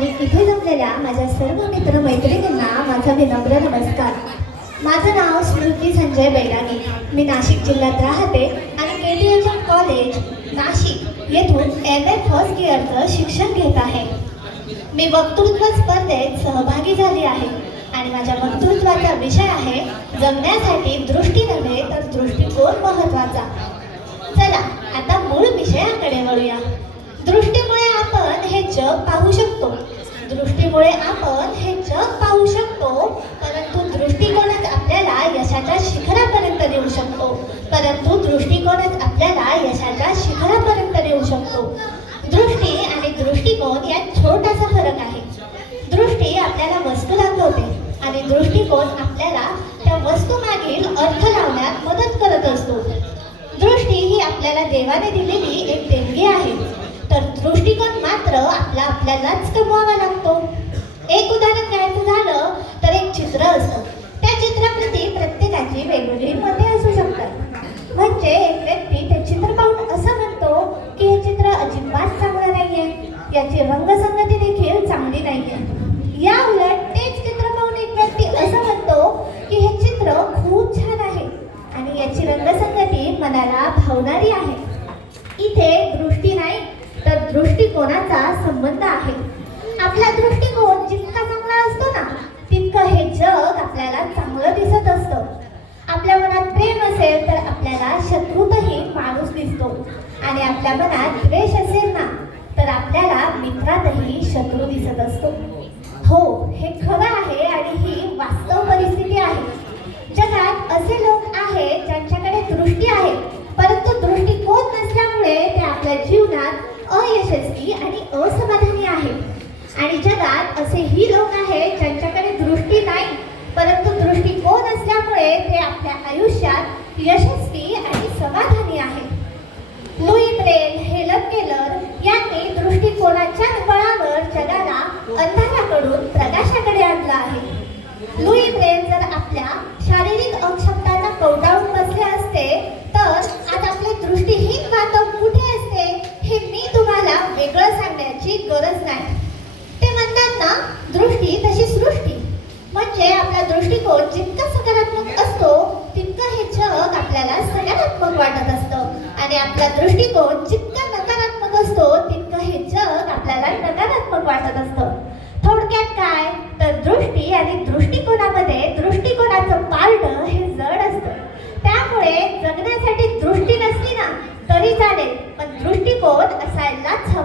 आणि इथे जमलेल्या माझ्या सर्व मित्र मैत्रिणींना माझा विनम्र नमस्कार. माझं नाव स्मृती संजय बैरागी मी नाशिक जिल्ह्यात राहते आणि K D H college Nashik येथून एम ए फर्स्ट इयरचं शिक्षण घेत आहे. मी वक्तृत्व स्पर्धेत सहभागी झाली आहे आणि माझ्या वक्तृत्वाचा विषय आहे जगण्यासाठी दृष्टी नव्हे तर दृष्टिकोन महत्त्वाचा चला आता मूळ विषयाकडे वळूया दृष्टीमुळे आपण हे जग पाहू शकतो. दृष्टीमुळे आपण हे जग पाहू शकतो परंतु दृष्टिकोनच आपल्याला यशाच्या शिखरापर्यंत नेऊ शकतो. परंतु दृष्टिकोनच आपल्याला यशाच्या शिखरापर्यंत नेऊ शकतो. दृष्टी आणि दृष्टिकोन यात छोटासा फरक आहे. दृष्टी आपल्याला वस्तू दाखवते आणि दृष्टिकोन आपल्याला त्या वस्तू मागील अर्थ लावण्यात मदत करत असतो. दृष्टी ही आपल्याला देवाने दिलेली एक देणगी आहे. तर दृष्टिकोन मात्र आपला आपल्यालाच कमवावा लागतो. एक उदाहरण द्यायचं झालं तर एक चित्र असतं. त्या चित्राप्रती प्रत्येकाची वेगवेगळी मते असू शकतात. म्हणजे एक व्यक्ती ते चित्र पाहून असं म्हणतो की हे चित्र अजिबात चांगलं नाहीये. याची रंगसंगती देखील चांगली नाहीये. या उलट तेच चित्र पाहून एक व्यक्ती असं म्हणतो की हे चित्र खूप छान आहे आणि याची रंगसंगती मनाला भावणारी आहे. इथे दृष्टी नाही तर दृष्टिकोनाचा संबंध आहे. आपला दृष्टिकोन जितका चांगला असतो ना तितकं हे जग आपल्याला चांगलं दिसत असतं. आपल्या मनात प्रेम असेल तर आपल्याला शत्रूतही माणूस दिसतो. आणि आपल्या मनात द्वेष असेल ना तर आपल्याला मित्रातही शत्रू दिसत असतो. हो हे खरं आहे आणि ही वास्तव परिस्थिती आहे. जगात असे लोक आहेत ज्यांच्याकडे दृष्टी आहे परंतु दृष्टिकोन नसल्यामुळे ते आपल्या जीवनात अयशस्वी आणि असमाधानी आहे. आणि जगात असेही लोक आहेत ज्यांच्याकडे दृष्टी नाही परंतु दृष्टिकोन असल्यामुळे ते आपल्या आयुष्यात यशस्वी आणि समाधानी आहेत. लुई ब्रेल हेलन केलर यांनी आपल्याला सकारात्मक वाटत असतं. आणि आपला दृष्टिकोन जितका नकारात्मक असतो तितकं हे जग आपल्याला नकारात्मक वाटत असतं. थोडक्यात काय? तर दृष्टी आणि दृष्टिकोनामध्ये दृष्टिकोनाचं पारड हे जड असतं. त्यामुळे जगण्यासाठी दृष्टी नसली ना तरी चालेल. पण दृष्टिकोन असायलाच हवा.